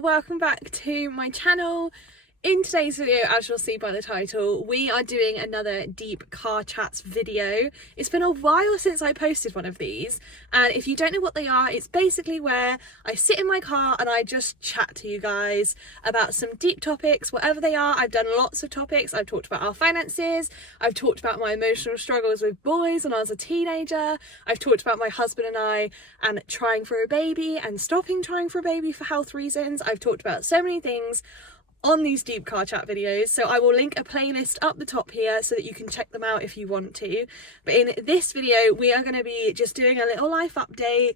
welcome back to my channel. In today's video, as you'll see by the title, we are doing another deep car chats video. It's been a while since I posted one of these, and if you don't know what they are, it's basically where I sit in my car and I just chat to you guys about some deep topics, whatever they are. I've done lots of topics. I've talked about our finances, I've talked about my emotional struggles with boys when I was a teenager, I've talked about my husband and I and trying for a baby and stopping trying for a baby for health reasons. I've talked about so many things on these deep car chat videos, so I will link a playlist up the top here so that you can check them out if you want to. But in this video we are going to be just doing a little life update,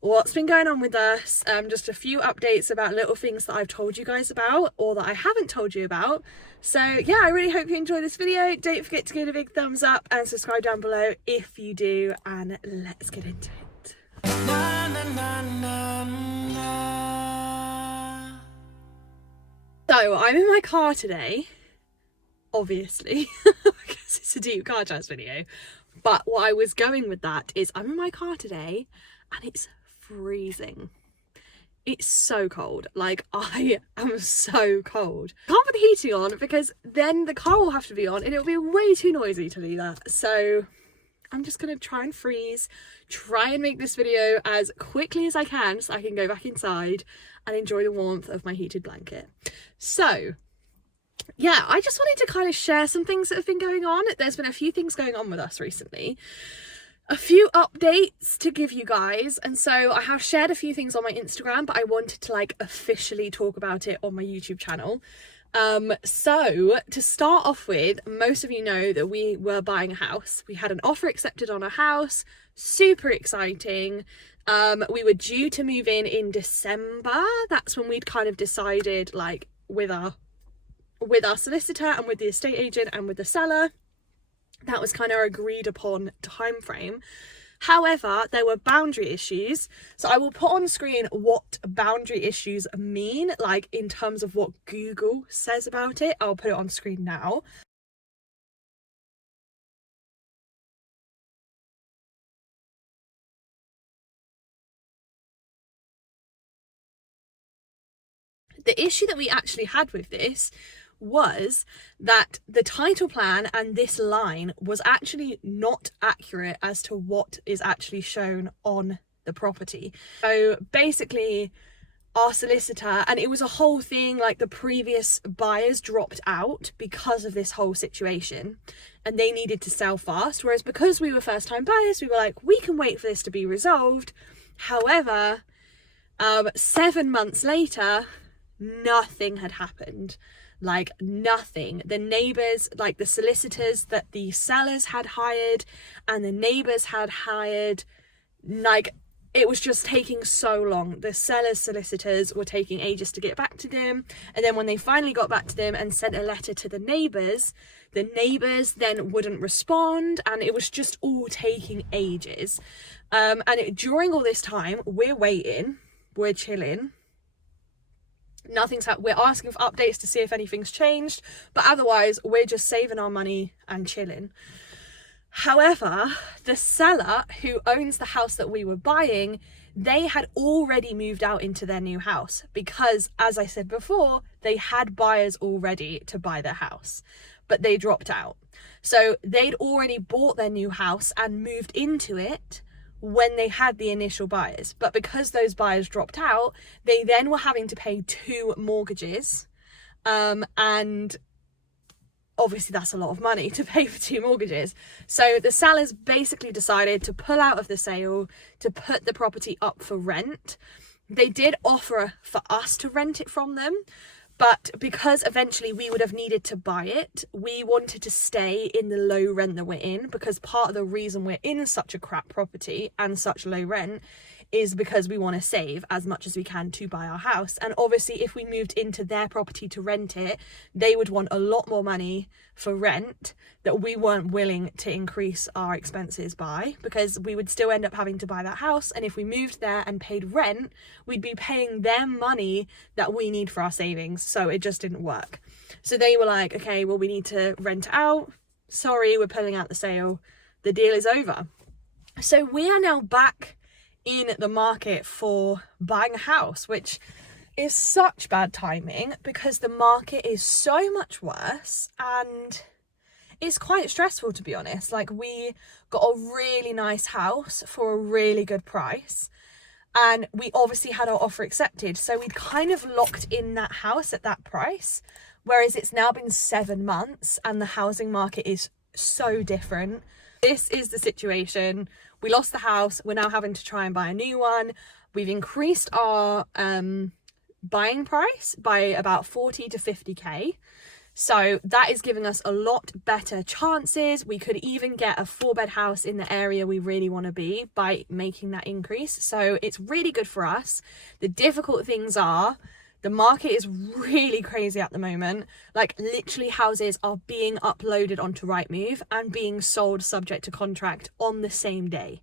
what's been going on with us, just a few updates about little things that I've told you guys about or that I haven't told you about. So yeah, I really hope you enjoy this video. Don't forget to give it a big thumbs up and subscribe down below if you do, and let's get into it. Na, na, na, na, na. So I'm in my car today, obviously, because it's a deep car chats video. But what I was going with that is I'm in my car today and it's freezing. It's so cold. Like, I am so cold. Can't put the heating on because then the car will have to be on and it'll be way too noisy to do that. So I'm just gonna try and freeze, try and make this video as quickly as I can so I can go back inside and enjoy the warmth of my heated blanket. So yeah, I just wanted to kind of share some things that have been going on. There's been a few things going on with us recently, a few updates to give you guys, and so I have shared a few things on my Instagram, but I wanted to like officially talk about it on my YouTube channel. So to start off with, most of you know that we were buying a house. We had an offer accepted on a house, super exciting. We were due to move in December. That's when we'd kind of decided, like, with our solicitor and with the estate agent and with the seller, that was kind of our agreed upon time frame. However, there were boundary issues. So I will put on screen what boundary issues mean, like in terms of what Google says about it. I'll put it on screen now. The issue that we actually had with this was that the title plan and this line was actually not accurate as to what is actually shown on the property. So basically our solicitor, and it was a whole thing, like the previous buyers dropped out because of this whole situation and they needed to sell fast, whereas because we were first time buyers, we were like, we can wait for this to be resolved. However, 7 months later, nothing had happened. Like, nothing. The neighbours, like the solicitors that the sellers had hired and the neighbours had hired, like, it was just taking so long. The sellers' solicitors were taking ages to get back to them, and then when they finally got back to them and sent a letter to the neighbours then wouldn't respond, and it was just all taking ages. During all this time, we're waiting, we're chilling, nothing's happened. We're asking for updates to see if anything's changed, but otherwise we're just saving our money and chilling. However, the seller who owns the house that we were buying, they had already moved out into their new house because, as I said before, they had buyers already to buy their house, but they dropped out. So they'd already bought their new house and moved into it when they had the initial buyers, but because those buyers dropped out, they then were having to pay 2 mortgages, and obviously that's a lot of money to pay for 2 mortgages. So the sellers basically decided to pull out of the sale, to put the property up for rent. They did offer for us to rent it from them, but because eventually we would have needed to buy it, we wanted to stay in the low rent that we're in, because part of the reason we're in such a crap property and such low rent is because we want to save as much as we can to buy our house. And obviously if we moved into their property to rent it, they would want a lot more money for rent that we weren't willing to increase our expenses by, because we would still end up having to buy that house, and if we moved there and paid rent, we'd be paying them money that we need for our savings. So it just didn't work. So they were like, okay, well, we need to rent out. Sorry, we're pulling out the sale. The deal is over. So we are now back in the market for buying a house, which is such bad timing because the market is so much worse and it's quite stressful, to be honest. Like, we got a really nice house for a really good price and we obviously had our offer accepted, so we'd kind of locked in that house at that price, whereas it's now been 7 months and the housing market is so different. This is the situation. We lost the house, we're now having to try and buy a new one. We've increased our buying price by about 40 to 50k. So that is giving us a lot better chances. We could even get a 4-bed house in the area we really want to be by making that increase. So it's really good for us. The difficult things are, the market is really crazy at the moment. Like, literally houses are being uploaded onto Rightmove and being sold subject to contract on the same day.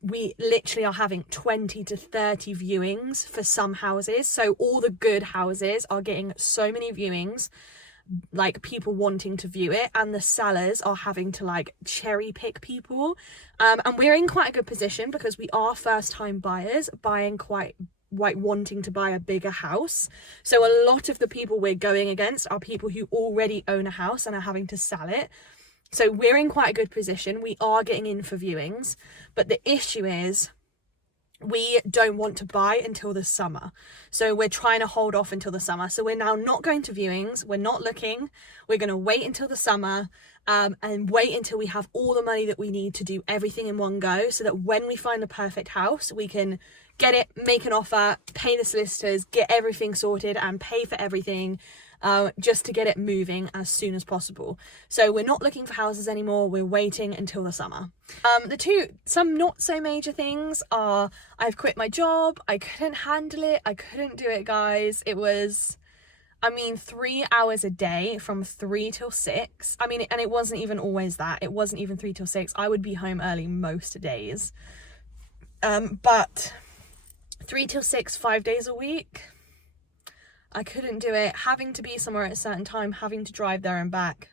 We literally are having 20 to 30 viewings for some houses. So all the good houses are getting so many viewings, like people wanting to view it, and the sellers are having to like cherry pick people. And we're in quite a good position because we are first time buyers buying quite wanting to buy a bigger house. So a lot of the people we're going against are people who already own a house and are having to sell it. So we're in quite a good position. We are getting in for viewings, but the issue is we don't want to buy until the summer. So we're trying to hold off until the summer. So we're now not going to viewings. We're not looking. We're going to wait until the summer and wait until we have all the money that we need to do everything in one go, so that when we find the perfect house, we can get it, make an offer, pay the solicitors, get everything sorted and pay for everything, just to get it moving as soon as possible. So we're not looking for houses anymore. We're waiting until the summer. Some not so major things are, I've quit my job. I couldn't handle it. I couldn't do it, guys. It was, 3 hours a day from 3 till 6. And it wasn't even always that. It wasn't even 3 till 6. I would be home early most days. But 3 till 6, 5 days a week, I couldn't do it. Having to be somewhere at a certain time, having to drive there and back,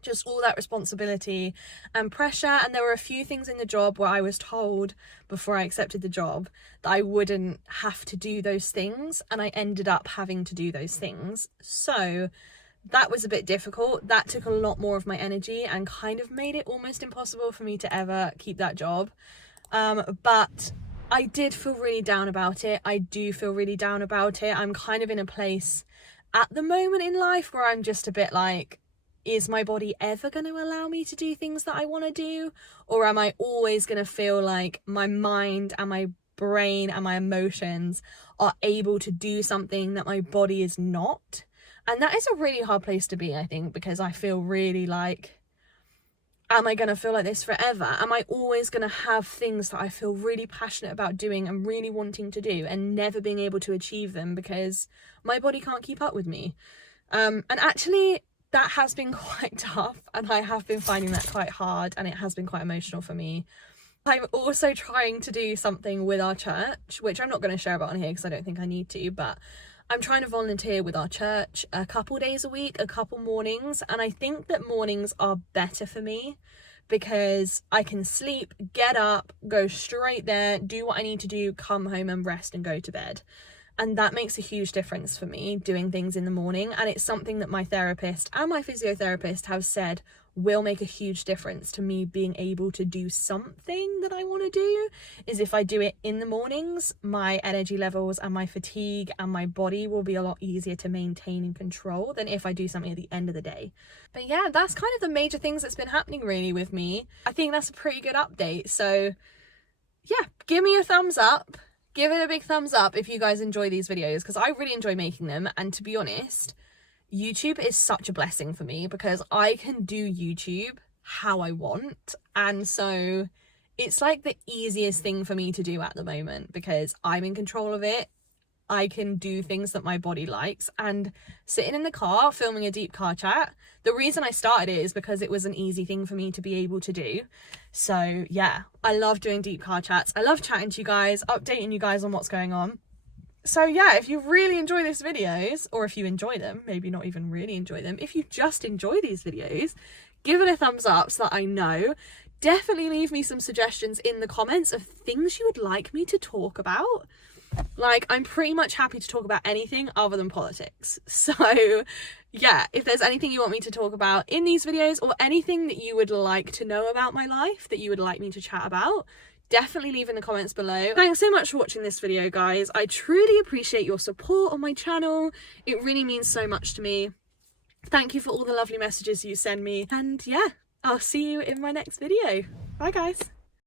just all that responsibility and pressure. And there were a few things in the job where I was told before I accepted the job that I wouldn't have to do those things, and I ended up having to do those things. So that was a bit difficult. That took a lot more of my energy and kind of made it almost impossible for me to ever keep that job. But I did feel really down about it. I do feel really down about it. I'm kind of in a place at the moment in life where I'm just a bit like, is my body ever going to allow me to do things that I want to do? Or am I always going to feel like my mind and my brain and my emotions are able to do something that my body is not? And that is a really hard place to be, I think, because I feel really like, am I going to feel like this forever? Am I always going to have things that I feel really passionate about doing and really wanting to do and never being able to achieve them because my body can't keep up with me? And actually, that has been quite tough, and I have been finding that quite hard, and it has been quite emotional for me. I'm also trying to do something with our church, which I'm not going to share about on here because I don't think I need to, but I'm trying to volunteer with our church a couple days a week, a couple mornings, and I think that mornings are better for me because I can sleep, get up, go straight there, do what I need to do, come home and rest and go to bed. And that makes a huge difference for me, doing things in the morning. And it's something that my therapist and my physiotherapist have said will make a huge difference to me being able to do something that I want to do, is if I do it in the mornings, my energy levels and my fatigue and my body will be a lot easier to maintain and control than if I do something at the end of the day. But yeah, that's kind of the major things that's been happening really with me. I think that's a pretty good update. So yeah, give me a thumbs up. Give it a big thumbs up if you guys enjoy these videos, because I really enjoy making them. And to be honest, YouTube is such a blessing for me because I can do YouTube how I want. And so it's like the easiest thing for me to do at the moment because I'm in control of it. I can do things that my body likes, and sitting in the car filming a deep car chat, the reason I started it is because it was an easy thing for me to be able to do. So yeah, I love doing deep car chats. I love chatting to you guys, updating you guys on what's going on. So yeah, if you really enjoy these videos, or if you enjoy them, maybe not even really enjoy them, if you just enjoy these videos, give it a thumbs up so that I know. Definitely leave me some suggestions in the comments of things you would like me to talk about. Like, I'm pretty much happy to talk about anything other than politics. So yeah, if there's anything you want me to talk about in these videos, or anything that you would like to know about my life that you would like me to chat about, definitely leave in the comments below. Thanks so much for watching this video, guys. I truly appreciate your support on my channel. It really means so much to me. Thank you for all the lovely messages you send me. And yeah, I'll see you in my next video. Bye, guys.